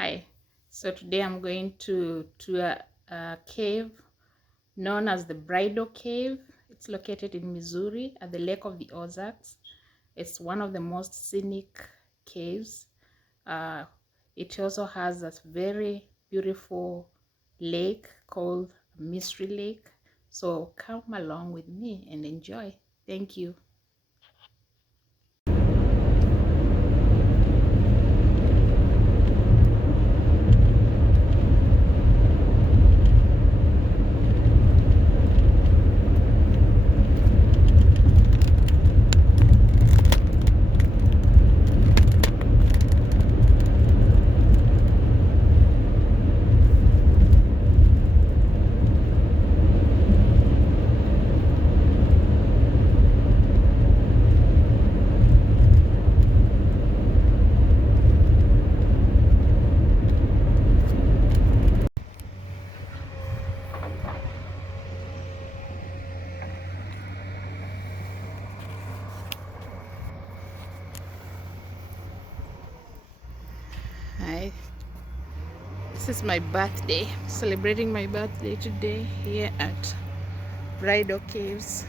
Hi, so today I'm going to a cave known as the Bridal Cave. It's located in Missouri at the Lake of the Ozarks. It's one of the most scenic caves. Uh, it also has a very beautiful lake called Mystery Lake. So come along with me and enjoy. Thank you. Hi. This is my birthday. I'm celebrating my birthday today here at Bridal Caves.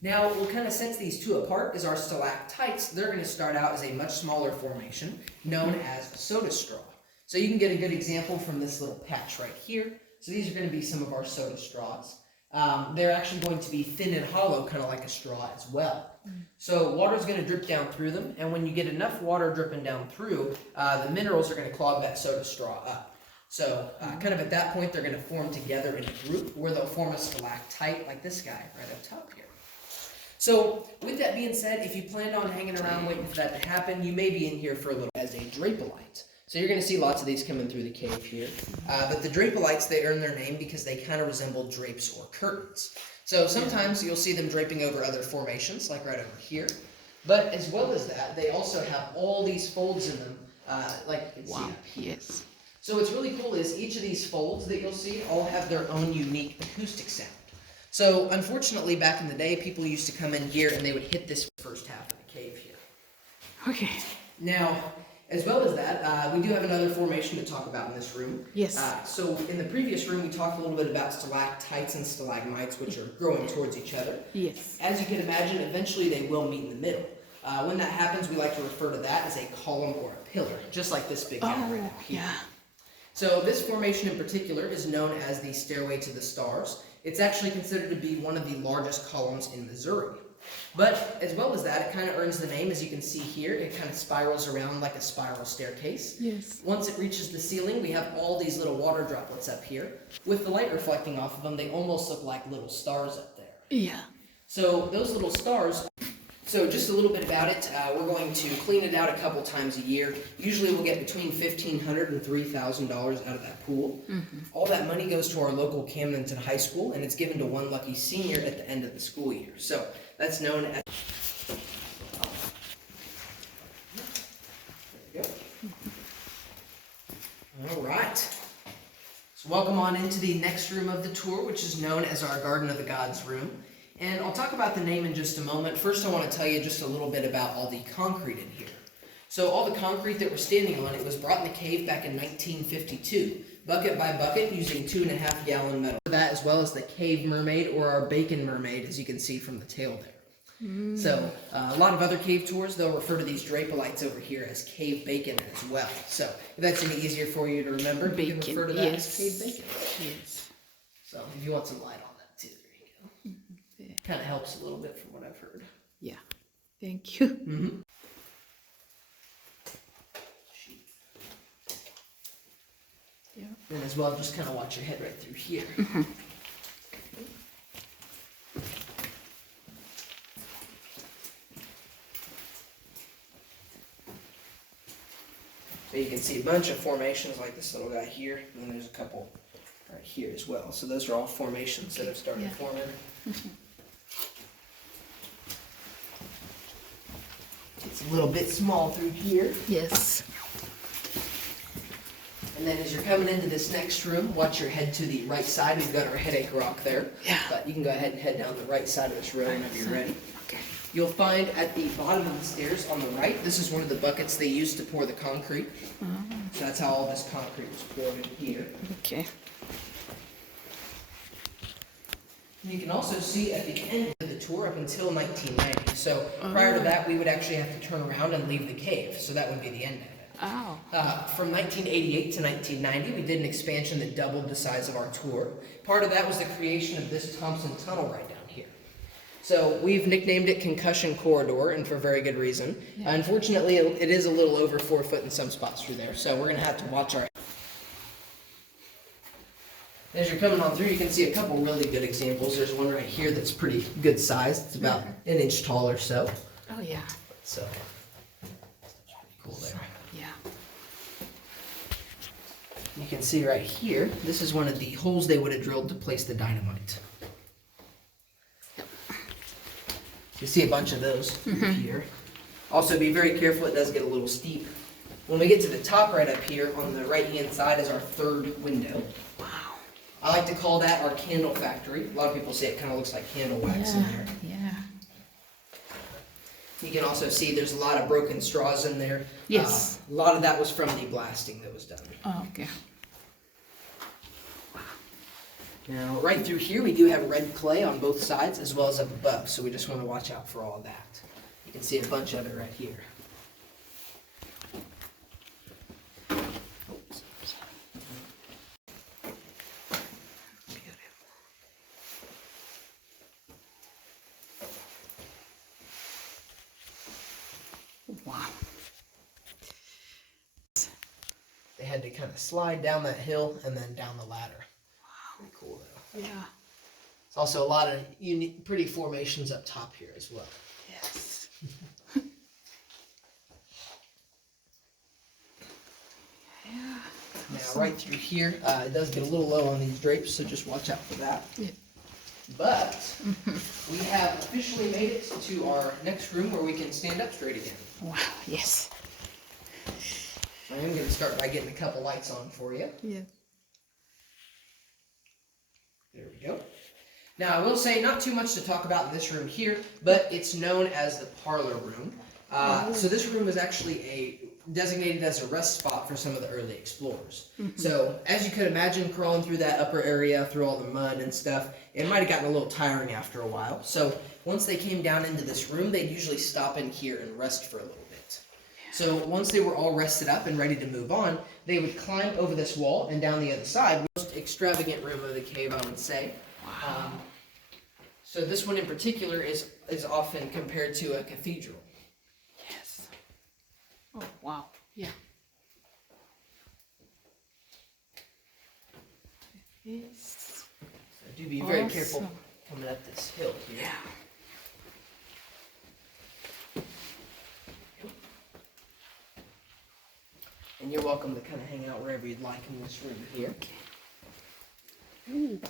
Now, what kind of sets these two apart is our stalactites. They're going to start out as a much smaller formation known as soda straw. So you can get a good example from this little patch right here. So these are going to be some of our soda straws. They're actually going to be thin and hollow, kind of like a straw as well. So water is going to drip down through them, and when you get enough water dripping down through, the minerals are going to clog that soda straw up. So kind of at that point, they're going to form together in a group where they'll form a stalactite like this guy right up top here. So, with that being said, if you planned on hanging around waiting for that to happen, you may be in here for a little as a drapolite. So you're going to see lots of these coming through the cave here. But the drapolites, they earn their name because they kind of resemble drapes or curtains. So sometimes you'll see them draping over other formations, like right over here. But as well as that, they also have all these folds in them, like you can see up here. Yes. So what's really cool is each of these folds that you'll see all have their own unique acoustic sound. So, unfortunately, back in the day, people used to come in here and they would hit this first half of the cave here. Okay. Now, as well as that, we do have another formation to talk about in this room. Yes. So, in the previous room, we talked a little bit about stalactites and stalagmites, which are growing towards each other. Yes. As you can imagine, eventually they will meet in the middle. When that happens, we like to refer to that as a column or a pillar, just like this big guy right up here. Yeah. So this formation in particular is known as the Stairway to the Stars. It's actually considered to be one of the largest columns in Missouri. But as well as that, it kind of earns the name, as you can see here. It kind of spirals around like a spiral staircase. Yes. Once it reaches the ceiling, we have all these little water droplets up here. With the light reflecting off of them, they almost look like little stars up there. Yeah. So those little stars... So just a little bit about it, we're going to clean it out a couple times a year. Usually we'll get between $1,500 and $3,000 out of that pool. Mm-hmm. All that money goes to our local Camdenton High School, and it's given to one lucky senior at the end of the school year. So that's known as... There we go. All right. So welcome on into the next room of the tour, which is known as our Garden of the Gods room. And I'll talk about the name in just a moment. First, I want to tell you just a little bit about all the concrete in here. So all the concrete that we're standing on, it was brought in the cave back in 1952, bucket by bucket, using 2.5-gallon metal. That, as well as the cave mermaid, or our bacon mermaid, as you can see from the tail there. So a lot of other cave tours, they'll refer to these drapolites over here as cave bacon as well. So if that's any easier for you to remember, Bacon, you can refer to that yes. as cave bacon. Yes. So if you want some light on that too, there you go. Kind of helps a little bit from what I've heard. Yeah. Thank you. Mm-hmm. Yeah. And as well, just kind of watch your head right through here. So you can see a bunch of formations like this little guy here, and then there's a couple right here as well. So those are all formations that have started forming. It's a little bit small through here. Yes. And then as you're coming into this next room, watch your head to the right side. We've got our headache rock there. Yeah. But you can go ahead and head down the right side of this room whenever you're ready. Okay. You'll find at the bottom of the stairs on the right, this is one of the buckets they used to pour the concrete. So that's how all this concrete was poured in here. Okay. And you can also see at the end of the tour up until 1990. So prior to that, we would actually have to turn around and leave the cave. So that would be the end of it. Oh. From 1988 to 1990, we did an expansion that doubled the size of our tour. Part of that was the creation of this Thompson Tunnel right down here. So we've nicknamed it Concussion Corridor, and for very good reason. Yeah. Unfortunately, it is a little over 4 foot in some spots through there, so we're going to have to watch our... As you're coming on through, you can see a couple really good examples. There's one right here that's pretty good size. It's about an inch tall or so. Oh, yeah. So, that's pretty cool there. Yeah. You can see right here, this is one of the holes they would have drilled to place the dynamite. You see a bunch of those through here. Also, be very careful, it does get a little steep. When we get to the top right up here, on the right-hand side is our third window. Wow. I like to call that our candle factory. A lot of people say it kind of looks like candle wax in there. Yeah. You can also see there's a lot of broken straws in there. Yes. A lot of that was from the blasting that was done. Oh, okay. Now, right through here, we do have red clay on both sides as well as up above, so we just want to watch out for all of that. You can see a bunch of it right here. Wow. They had to kind of slide down that hill and then down the ladder. Pretty cool, though. Yeah. There's also a lot of unique, pretty formations up top here as well. Yes. Yeah. Now, right through here, it does get a little low on these drapes, so just watch out for that. Yeah. But we have officially made it to our next room where we can stand up straight again. Wow. Yes. I am going to start by getting a couple lights on for you. Yeah. There we go. Now, I will say not too much to talk about in this room here, but it's known as the parlor room. So this room was actually designated as a rest spot for some of the early explorers. So, as you could imagine, crawling through that upper area, through all the mud and stuff, it might have gotten a little tiring after a while. So, once they came down into this room, they'd usually stop in here and rest for a little bit. So, once they were all rested up and ready to move on, they would climb over this wall and down the other side. Most extravagant room of the cave, I would say. Wow. So this one in particular is often compared to a cathedral. Yes. Oh, wow. Yeah. Yes. So do be very Awesome. careful coming up this hill here. Yeah. And you're welcome to kind of hang out wherever you'd like in this room here. Ooh.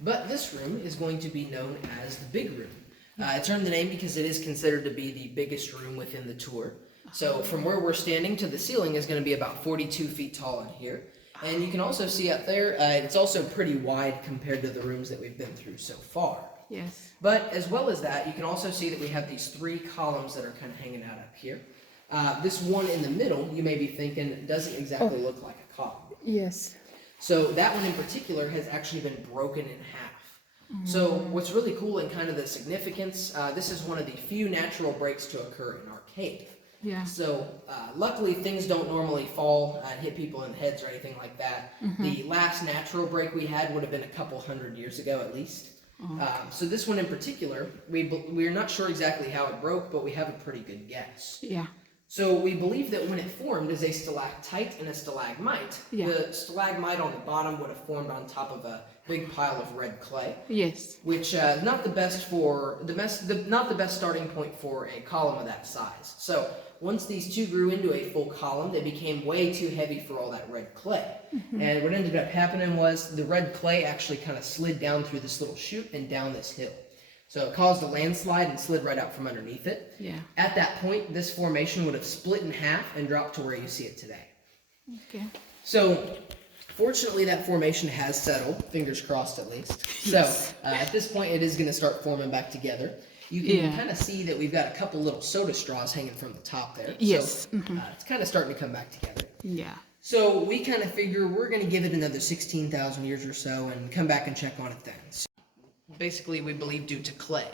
But this room is going to be known as the big room. It's earned the name because it is considered to be the biggest room within the tour. So from where we're standing to the ceiling is going to be about 42 feet tall in here. And you can also see up there, it's also pretty wide compared to the rooms that we've been through so far. Yes. But as well as that, you can also see that we have these 3 columns that are kind of hanging out up here. This one in the middle, you may be thinking, doesn't exactly look like a column. Yes. So that one in particular has actually been broken in half. So what's really cool and kind of the significance, this is one of the few natural breaks to occur in our cave. Yeah. So luckily things don't normally fall and hit people in the heads or anything like that. The last natural break we had would have been a couple hundred years ago at least. So this one in particular, we're not sure exactly how it broke, but we have a pretty good guess. Yeah. So we believe that when it formed as a stalactite and a stalagmite, Yeah. the stalagmite on the bottom would have formed on top of a big pile of red clay. Yes. Which not the best starting point for a column of that size. So once these two grew into a full column, they became way too heavy for all that red clay. And what ended up happening was the red clay actually kind of slid down through this little chute and down this hill. So it caused a landslide and slid right out from underneath it. Yeah. At that point, this formation would have split in half and dropped to where you see it today. Okay. So fortunately, that formation has settled, fingers crossed at least. Yes. So at this point, it is going to start forming back together. You can kind of see that we've got a couple little soda straws hanging from the top there. Yes. So it's kind of starting to come back together. Yeah. So we kind of figure we're going to give it another 16,000 years or so and come back and check on it then. So basically, we believe due to clay.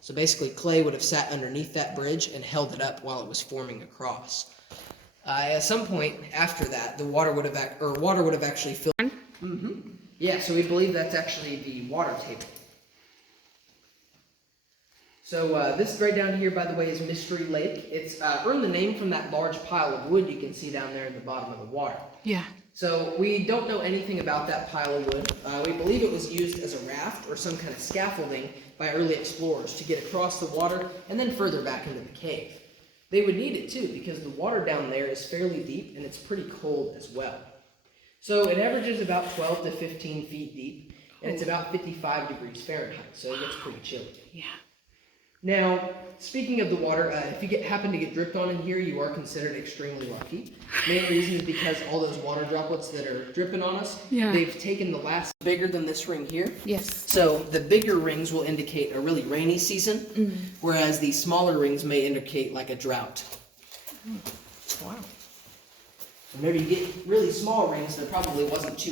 So basically, clay would have sat underneath that bridge and held it up while it was forming across. At some point after that, the water would have actually filled. Yeah, so we believe that's actually the water table. So this right down here, by the way, is Mystery Lake. It's earned the name from that large pile of wood you can see down there in the bottom of the water. Yeah. So we don't know anything about that pile of wood. We believe it was used as a raft or some kind of scaffolding by early explorers to get across the water and then further back into the cave. They would need it too because the water down there is fairly deep and it's pretty cold as well. So it averages about 12 to 15 feet deep and it's about 55 degrees Fahrenheit, so it gets pretty chilly. Yeah. Now, speaking of the water, if you happen to get dripped on in here, you are considered extremely lucky. Main reason is because all those water droplets that are dripping on us, they've taken the last bigger than this ring here. Yes. So the bigger rings will indicate a really rainy season, whereas the smaller rings may indicate like a drought. Wow. So whenever you get really small rings, there probably wasn't too